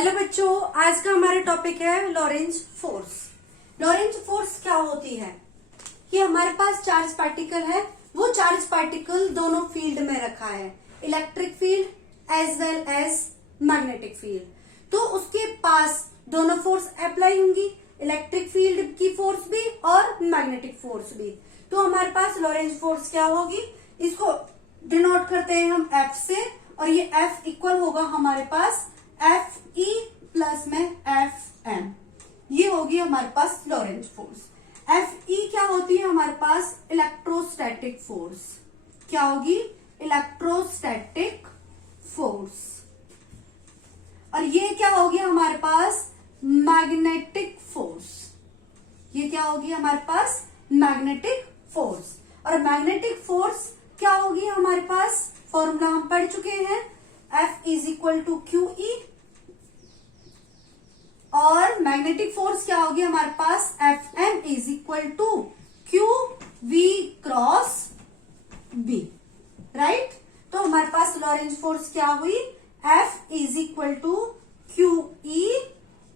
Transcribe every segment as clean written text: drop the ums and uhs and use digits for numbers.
Hello बच्चों, आज का हमारा टॉपिक है लॉरेंज फोर्स। लॉरेंज फोर्स क्या होती है कि हमारे पास चार्ज पार्टिकल है, वो चार्ज पार्टिकल दोनों फील्ड में रखा है, electric field as well as magnetic field. तो उसके पास दोनों फोर्स अप्लाई होंगी, इलेक्ट्रिक फील्ड की फोर्स भी और मैग्नेटिक फोर्स भी। तो हमारे पास लॉरेंज फोर्स क्या होगी, इसको डिनोट करते हैं हम F से, और ये F इक्वल होगा हमारे पास एफ ई प्लस में एफ एम। ये होगी हमारे पास लॉरेंज फोर्स। एफ ई क्या होती है हमारे पास, इलेक्ट्रोस्टैटिक फोर्स। क्या होगी, इलेक्ट्रोस्टैटिक फोर्स। और ये क्या होगी हमारे पास, मैग्नेटिक फोर्स। ये क्या होगी हमारे पास, मैग्नेटिक फोर्स। और मैग्नेटिक फोर्स क्या होगी हमारे पास, फॉर्मूला हम पढ़ चुके हैं, F is equal to Q E. और मैग्नेटिक फोर्स क्या होगी हमारे पास, F M is equal to Q V cross B. Right, तो हमारे पास लॉरेंज फोर्स क्या हुई, F is equal to Q E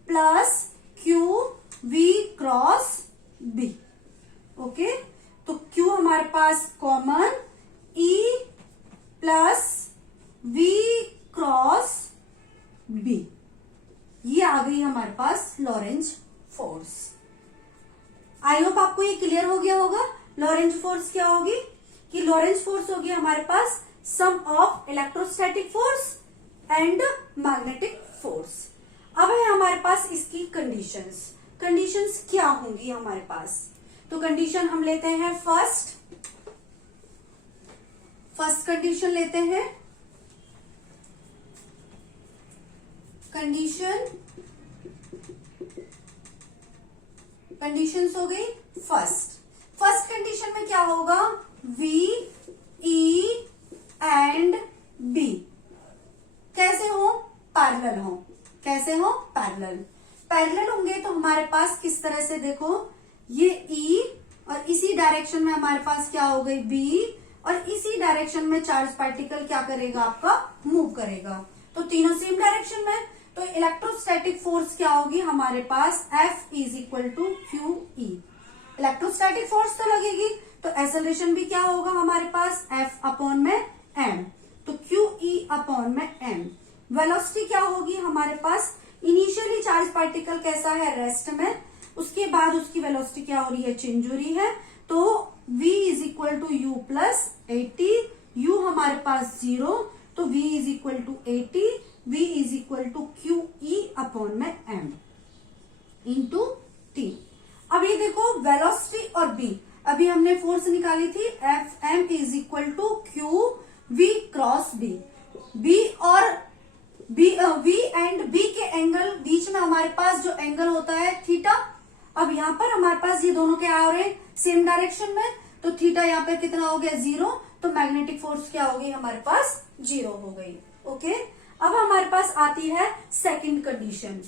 plus Q V cross B. Okay, तो Q हमारे पास common, E plus V cross B, ये आ गई हमारे पास लॉरेंज फोर्स। आई होप आपको ये क्लियर हो गया होगा। लॉरेंज फोर्स क्या होगी कि लॉरेंज फोर्स होगी हमारे पास sum of electrostatic force and magnetic force. अब है हमारे पास इसकी कंडीशंस। कंडीशंस क्या होंगी हमारे पास, तो कंडीशन हम लेते हैं फर्स्ट कंडीशन लेते हैं। कंडीशंस हो गई फर्स्ट कंडीशन में क्या होगा, V E एंड B कैसे हो, पैरेलल हो। कैसे हो, पैरेलल होंगे तो हमारे पास किस तरह से, देखो ये E और इसी डायरेक्शन में हमारे पास क्या हो गई B, और इसी डायरेक्शन में चार्ज पार्टिकल क्या करेगा, आपका मूव करेगा। तो तीनों सेम डायरेक्शन में, तो इलेक्ट्रोस्टैटिक फोर्स क्या होगी हमारे पास, F is equal to Q E. Electrostatic force तो लगेगी, तो एक्सेलरेशन भी क्या होगा हमारे पास, F अपॉन में m, तो क्यू ई अपॉन में m। वेलोसिटी क्या होगी हमारे पास, इनिशियली चार्ज पार्टिकल कैसा है, रेस्ट में, उसके बाद उसकी वेलोसिटी क्या हो रही है, चेंज हो रही है। तो v is equal to U plus 80, u हमारे पास 0, तो v is equal to 80, v is equal to Q E upon में m इंटू t। अब ये देखो वेलोसिटी और b, अभी हमने फोर्स निकाली थी, F M is equal to Q V cross B. b और v एंड b के एंगल बीच में हमारे पास जो एंगल होता है थीटा। अब यहाँ पर हमारे पास ये दोनों क्या हो रहे हैं, सेम डायरेक्शन में, तो थीटा यहाँ पे कितना हो गया, 0, तो मैग्नेटिक फोर्स क्या होगी हमारे पास, 0 हो गई। ओके, अब हमारे पास आती है सेकंड कंडीशन।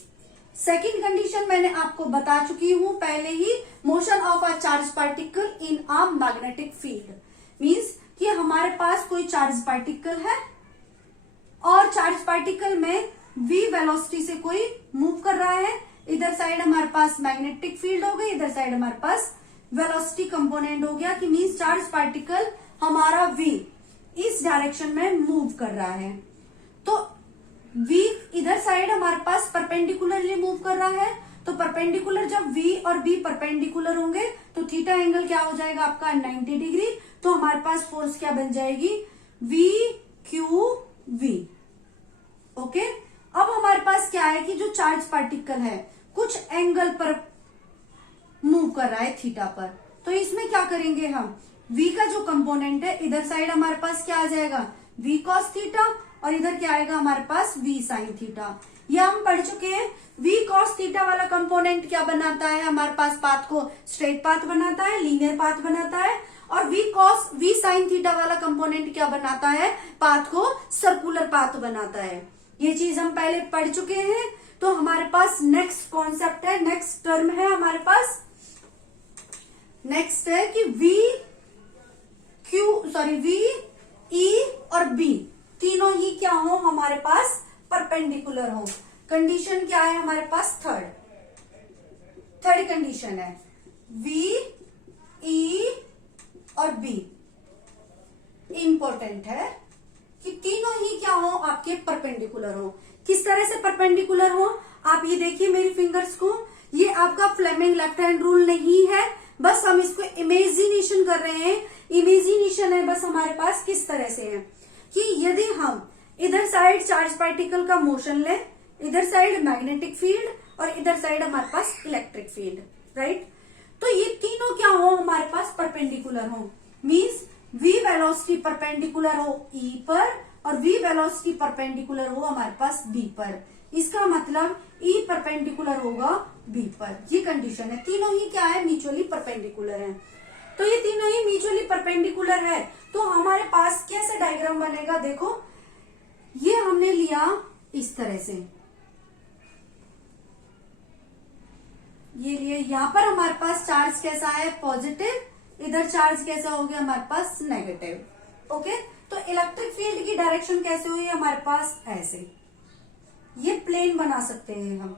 सेकंड कंडीशन मैंने आपको बता चुकी हूं पहले ही, motion of a charge particle in a magnetic field. Means कि हमारे पास कोई चार्ज पार्टिकल है और चार्ज पार्टिकल में v वेलोसिटी से कोई मूव कर रहा है। इधर साइड हमारे पास मैग्नेटिक फील्ड हो गई, इधर साइड हमारे पास वेलोसिटी कंपोनेंट हो गया, कि मींस चार्ज पार्टिकल हमारा v इस डायरेक्शन में मूव कर रहा है। तो v इधर साइड हमारे पास परपेंडिकुलरली मूव कर रहा है, तो परपेंडिकुलर जब v और b परपेंडिकुलर होंगे तो थीटा एंगल क्या हो जाएगा आपका, 90 डिग्री। तो हमारे पास फोर्स क्या बन जाएगी, v q v। ओके, अब हमारे पास क्या है कि जो चार्ज पार्टिकल है कुछ एंगल पर मूव कर रहा है थीटा पर, तो इसमें क्या करेंगे हम, v का जो कंपोनेंट है इधर साइड हमारे पास क्या आ जाएगा, v cos थीटा, और इधर क्या आएगा हमारे पास, v sin थीटा। ये हम पढ़ चुके हैं। v cos थीटा वाला कंपोनेंट क्या बनाता है हमारे पास, पाथ को स्ट्रेट पाथ बनाता है, लीनियर पाथ बनाता है, और v sin थीटा वाला कंपोनेंट क्या बनाता है, पाथ को सर्कुलर पाथ बनाता है। ये चीज हम पहले पढ़ चुके हैं। तो हमारे पास नेक्स्ट कॉन्सेप्ट है, नेक्स्ट टर्म है हमारे पास, नेक्स्ट है कि v ई और b तीनों ही क्या हो हमारे पास, परपेंडिकुलर हो। कंडीशन क्या है हमारे पास, थर्ड कंडीशन है V E और B। इंपॉर्टेंट है कि तीनों ही क्या हो, आपके परपेंडिकुलर हो। किस तरह से परपेंडिकुलर हो, आप ये देखिए मेरी फिंगर्स को, ये आपका फ्लेमिंग लेफ्ट हैंड रूल नहीं है, बस हम इसको इमेजिनेशन कर रहे हैं। इमेजिनेशन है बस हमारे पास। किस तरह से है कि यदि हम इधर साइड चार्ज पार्टिकल का मोशन लें, इधर साइड मैग्नेटिक फील्ड और इधर साइड हमारे पास इलेक्ट्रिक फील्ड, राइट। तो ये तीनों क्या हो हमारे पास, परपेंडिकुलर हो। मींस v वेलोसिटी परपेंडिकुलर हो E पर और v वेलोसिटी परपेंडिकुलर हो हमारे पास B पर। इसका मतलब E परपेंडिकुलर होगा B पर। ये कंडीशन है। तीनों ही क्या है, म्यूचुअली परपेंडिकुलर है। तो ये तीनों ही म्यूचुअली परपेंडिकुलर है, तो हमारे पास कैसे डायग्राम बनेगा, देखो ये हमने लिया इस तरह से, ये लिए, यहां पर हमारे पास चार्ज कैसा है, पॉजिटिव, इधर चार्ज कैसा हो गया हमारे पास, नेगेटिव। ओके, तो इलेक्ट्रिक फील्ड की डायरेक्शन कैसे हुई हमारे पास, ऐसे। ये प्लेन बना सकते हैं हम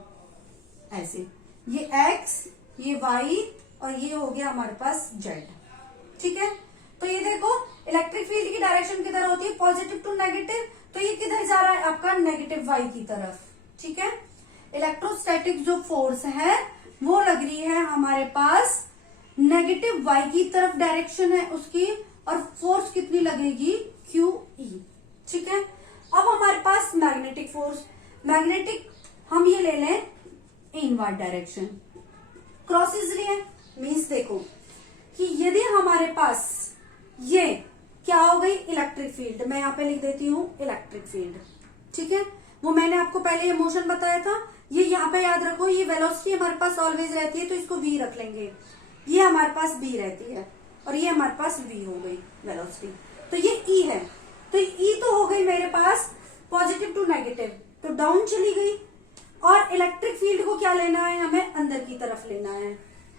ऐसे, ये x, ये y और ये हो गया हमारे पास z। ठीक है, तो ये देखो इलेक्ट्रिक फील्ड की डायरेक्शन किधर होती है, पॉजिटिव टू नेगेटिव, तो ये किधर जा रहा है आपका, नेगेटिव y की तरफ। ठीक है, इलेक्ट्रोस्टैटिक जो फोर्स है वो लग रही है हमारे पास नेगेटिव y की तरफ, डायरेक्शन है उसकी, और फोर्स कितनी लगेगी, QE। ठीक है, अब हमारे पास मैग्नेटिक फोर्स, मैग्नेटिक हम ये ले लें इनवर्ड डायरेक्शन, क्रॉसेस लिए, मीन्स देखो कि यदि हमारे पास ये क्या हो गई, इलेक्ट्रिक फील्ड, मैं यहाँ पे लिख देती हूँ इलेक्ट्रिक फील्ड। ठीक है, वो मैंने आपको पहले ये मोशन बताया था, ये यहाँ पे याद रखो, ये वेलोसिटी हमारे पास ऑलवेज रहती है, तो इसको v रख लेंगे। ये हमारे पास b रहती है और ये हमारे पास v हो गई वेलोसिटी, तो ये e है। तो e तो हो गई मेरे पास पॉजिटिव टू नेगेटिव, तो डाउन चली गई। और इलेक्ट्रिक फील्ड को क्या लेना है, हमें अंदर की तरफ लेना है।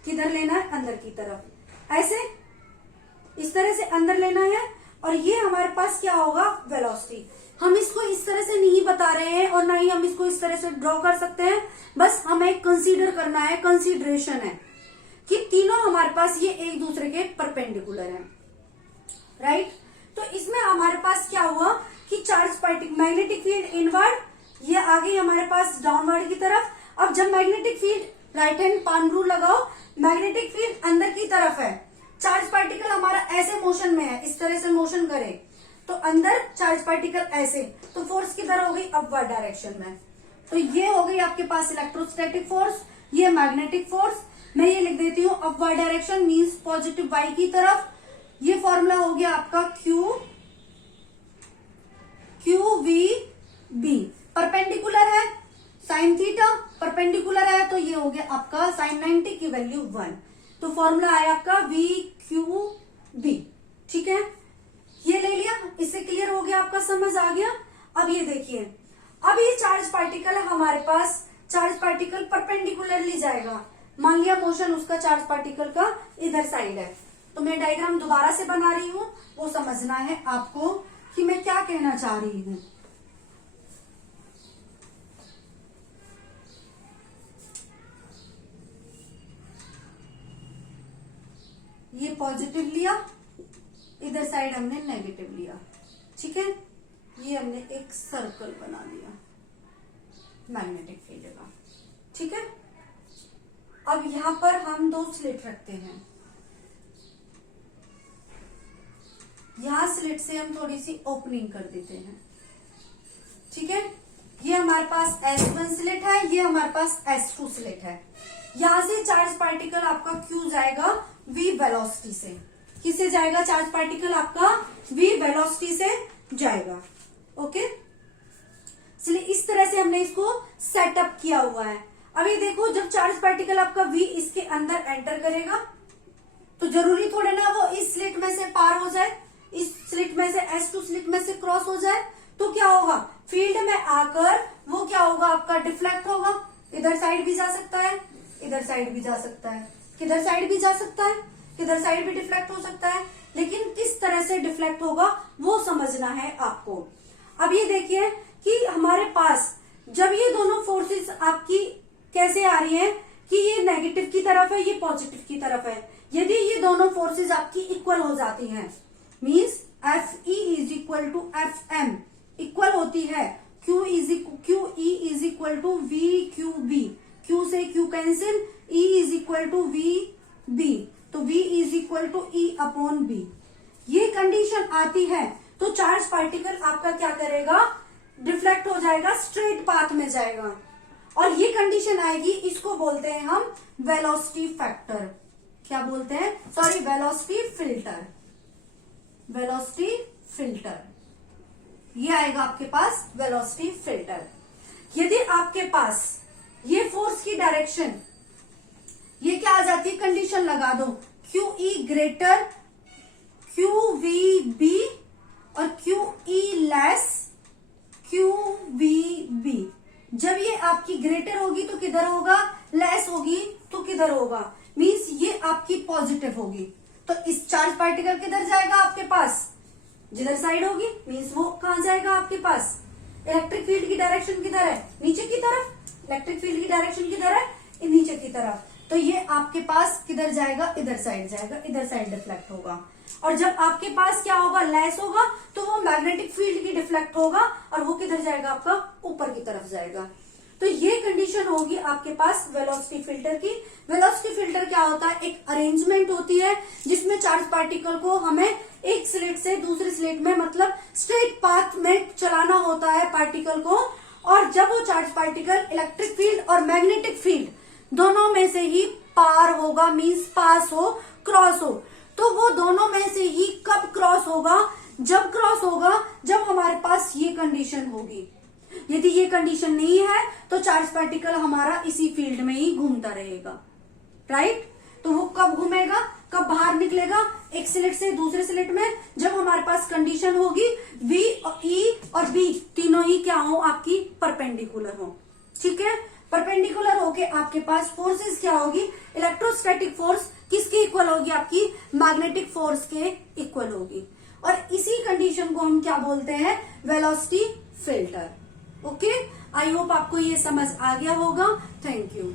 किधर लेना है, अंदर की तरफ, ऐसे इस तरह से अंदर लेना है। और ये हमारे पास क्या होगा, वेलोसिटी। हम इसको इस तरह से नहीं बता रहे हैं और ना ही हम इसको इस तरह से ड्रॉ कर सकते हैं, बस हमें कंसीडर करना है, कंसीडरेशन है कि तीनों हमारे पास ये एक दूसरे के परपेंडिकुलर हैं, राइट। तो इसमें हमारे पास क्या हुआ कि charge particle, magnetic field inward, ये आ गई हमारे पास डाउनवर्ड की तरफ। अब जब magnetic field, right hand palm rule लगाओ, मैग्नेटिक फील्ड अंदर की तरफ है, चार्ज पार्टिकल हमारा ऐसे मोशन में है, इस तरह से मोशन करे तो अंदर चार्ज पार्टिकल ऐसे, तो फोर्स किधर हो गई, अपवर्ड डायरेक्शन में। तो ये हो गई आपके पास इलेक्ट्रोस्टैटिक फोर्स, ये मैग्नेटिक फोर्स। मैं ये लिख देती हूँ upward direction means positive y की तरफ। ये फॉर्मूला हो गया आपका QVB। परपेंडिकुलर है साइन थीटा, परपेंडिकुलर है तो ये हो गया आपका साइन 90 की वैल्यू 1, तो फॉर्मूला आया आपका VQB। ठीक है, ये ले लिया, इससे क्लियर हो गया, आपका समझ आ गया। अब ये देखिए, अब ये चार्ज पार्टिकल है हमारे पास, चार्ज पार्टिकल परपेंडिकुलरली जाएगा। मान लिया मोशन उसका चार्ज पार्टिकल का इधर साइड है, तो मैं डायग्राम दोबारा से बना रही हूं, वो समझना है आपको कि मैं क्या कहना चाह रही हूं। ये पॉजिटिव लिया, इधर साइड हमने नेगेटिव लिया। ठीक है, ये हमने एक सर्कल बना लिया मैग्नेटिक फील्ड का। ठीक है, अब यहां पर हम दो स्लिट रखते हैं, यहां स्लिट से हम थोड़ी सी ओपनिंग कर देते हैं। ठीक है, ये हमारे पास S1 स्लिट है, ये हमारे पास S2 स्लिट है। यहां से चार्ज पार्टिकल आपका Q जाएगा V वेलोसिटी से। किससे जाएगा, चार्ज पार्टिकल आपका V वेलोसिटी से जाएगा। ओके, इसलिए इस तरह से हमने इसको सेटअप किया हुआ है। अब ये देखो, जब चार्ज पार्टिकल आपका V इसके अंदर एंटर करेगा तो जरूरी थोड़े ना वो इस स्लिट में से पार हो जाए, इस स्लिट में से S2 स्लिट में से क्रॉस हो जाए, तो क्या होगा, फील्ड में आकर वो क्या होगा आपका, डिफ्लेक्ट होगा। इधर साइड भी जा सकता है, इधर साइड भी जा सकता है, किधर साइड भी जा सकता है, किधर साइड भी डिफ्लेक्ट हो सकता है, लेकिन किस तरह से डिफ्लेक्ट होगा वो समझना है आपको। अब ये देखिए कि हमारे पास जब ये दोनों फोर्स आपकी कैसे आ रही है कि ये नेगेटिव की तरफ है, ये पॉजिटिव की तरफ है। यदि ये दोनों फोर्सेस आपकी इक्वल हो जाती हैं, means Fe is equal to Fm equal होती है, QE is equal to VQB, Q से Q cancel, E is equal to VB, तो V is equal to E upon B। ये कंडीशन आती है तो चार्ज पार्टिकल आपका क्या करेगा, डिफ्लेक्ट हो जाएगा, स्ट्रेट पाथ में जाएगा। और ये कंडीशन आएगी, इसको बोलते हैं हम वेलोसिटी फैक्टर। क्या बोलते हैं, sorry, velocity filter. Velocity filter ये आएगा आपके पास, वेलोसिटी फिल्टर। यदि आपके पास ये फोर्स की डायरेक्शन, ये क्या आ जाती है, कंडीशन लगा दो, QE ग्रेटर QVB और QE लेस QVB। जब ये आपकी ग्रेटर होगी तो किधर होगा, लेस होगी तो किधर होगा, मींस ये आपकी पॉजिटिव होगी। तो इस चार्ज पार्टिकल किधर जाएगा आपके पास, जिधर साइड होगी, मींस वो कहां जाएगा आपके पास। इलेक्ट्रिक फील्ड की डायरेक्शन किधर है, नीचे की तरफ। इलेक्ट्रिक फील्ड की डायरेक्शन किधर है, नीचे की तरफ। तो ये आपके पास किधर जाएगा, इधर साइड जाएगा, इधर साइड डिफ्लेक्ट होगा। और जब आपके पास क्या होगा, लेस होगा, तो वो मैग्नेटिक फील्ड की डिफ्लेक्ट होगा और वो किधर जाएगा, आपका ऊपर की तरफ जाएगा। तो ये कंडीशन होगी आपके पास वेलोसिटी फिल्टर की। वेलोसिटी फिल्टर क्या होता है, एक अरेंजमेंट होती है जिसमें चार्ज पार्टिकल को हमें एक स्लिट से दूसरी स्लिट में, मतलब स्ट्रेट पाथ में चलाना होता है पार्टिकल को। और जब वो चार्ज पार्टिकल इलेक्ट्रिक फील्ड और मैग्नेटिक फील्ड दोनों में से ही पार होगा, मींस पास हो, क्रॉस हो, तो वो दोनों में से ही कब क्रॉस होगा, जब क्रॉस होगा जब हमारे पास ये कंडीशन होगी। यदि ये कंडीशन नहीं है तो चार्ज पार्टिकल हमारा इसी फील्ड में ही घूमता रहेगा, राइट। तो वो कब घूमेगा, कब बाहर निकलेगा एक स्लिट से दूसरे स्लिट में, जब हमारे पास कंडीशन होगी V और E और B तीनों ही क्या हो, आपकी परपेंडिकुलर हो। ठीक है, परपेंडिकुलर होके आपके पास फोर्सेस क्या होगी, इलेक्ट्रोस्टैटिक फोर्स किसके इक्वल होगी, आपकी मैग्नेटिक फोर्स के इक्वल होगी। और इसी कंडीशन को हम क्या बोलते हैं, वेलोसिटी फिल्टर। ओके, आई होप आपको ये समझ आ गया होगा। Thank you.